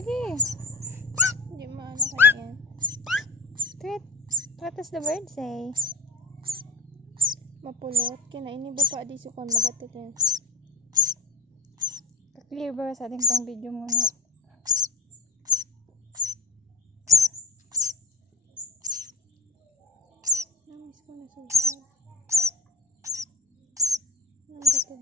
Sige. Hindi maano kaya yan. Tweet. What does the bird say? Mapulot. Kinainibo pa di sukon magatit yan. Clear ba sa ating pang video muna? Namiss ko na susad. Nang gato